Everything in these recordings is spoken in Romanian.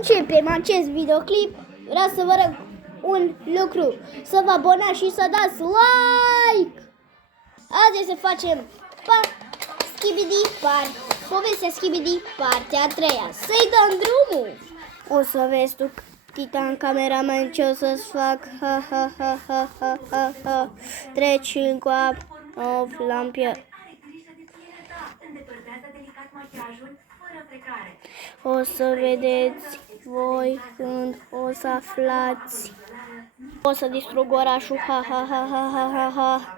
începem acest videoclip, vreau să vă arăt un lucru. Să vă abonați și să dați like! Azi să facem Skibidi Part, povestea Skibidi partea a treia. Să-i dăm drumul! O să vezi tu, Titan cameraman, ce o să-ți fac. Ha, ha, ha, ha, ha, ha, ha. Treci în coap, of, lampie. O să vedeți voi când o să aflați. O să distrug orașul, ha, ha, ha, ha, ha, ha, ha.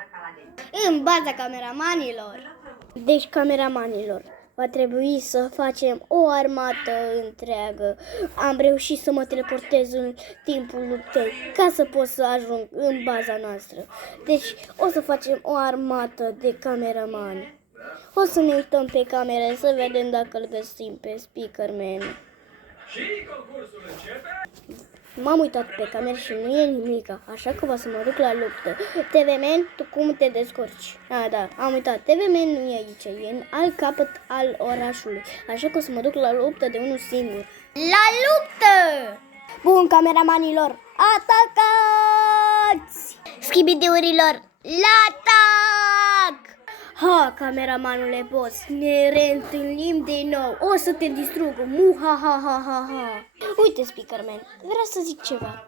În baza cameramanilor. Deci, cameramanilor, va trebui să facem o armată întreagă. Am reușit să mă teleportez în timpul luptei ca să pot să ajung în baza noastră. Deci, o să facem o armată de cameramani. O să ne uităm pe camere să vedem dacă îl găsim pe Speakerman. M-am uitat pe camere și nu e nimica, așa că o să mă duc la luptă. TV-Man, tu cum te descurci? Da, am uitat. TV-Man nu e aici, e în alt capăt al orașului, așa că o să mă duc la luptă de unul singur. La luptă! Bun, cameramanilor, atacați! Schibidiurilor, la atac! Ha, cameramanule boss, ne reîntâlnim din nou. O să te distrug. Muha-ha-ha-ha-ha. Uite, Speakerman, vreau să zic ceva.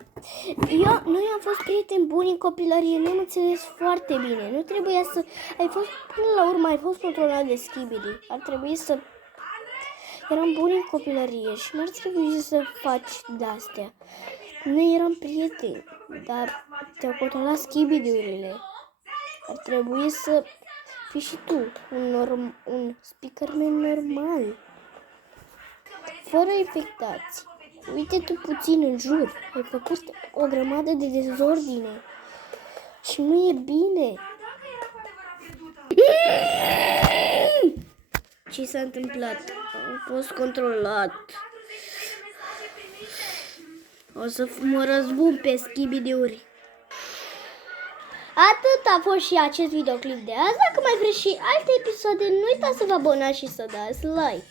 Noi am fost prieteni buni în copilărie, ne-am înțeles foarte bine. Nu trebuia să... Până la urmă ai fost controlat de Skibidi. Ar trebui să... Eram buni în copilărie și n-ar trebui să faci de-astea. Noi eram prieteni, dar te-au controlat Skibidi-urile. Ar trebui să... fii și tu un Speakerman normal, fără infectați. Uite tu puțin în jur, ai făcut o grămadă de dezordine și nu e bine. Ce s-a întâmplat? Am fost controlat. O să mă răzbun pe Skibidi-uri. Atât a fost și acest videoclip de azi. Dacă mai vreți și alte episoade, nu uitați să vă abonați și să dați like.